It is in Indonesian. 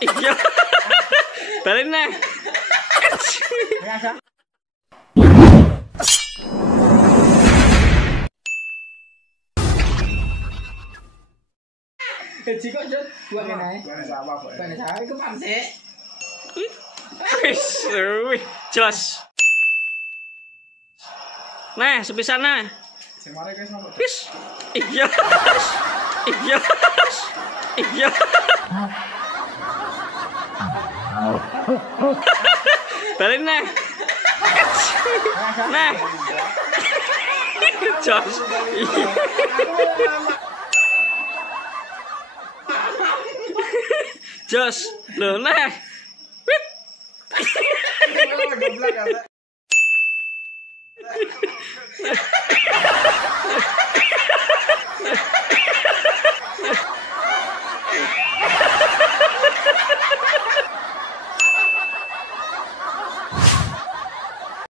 Iya. Balik nih. Jiko Jod, buat kenai. Buat saya itu panse. Wih, jelas. Nah, sepisan nah. Wis. Iya. Iya. Iya. Balik nih. Nah. Jos. Jos, lo nah. Wit.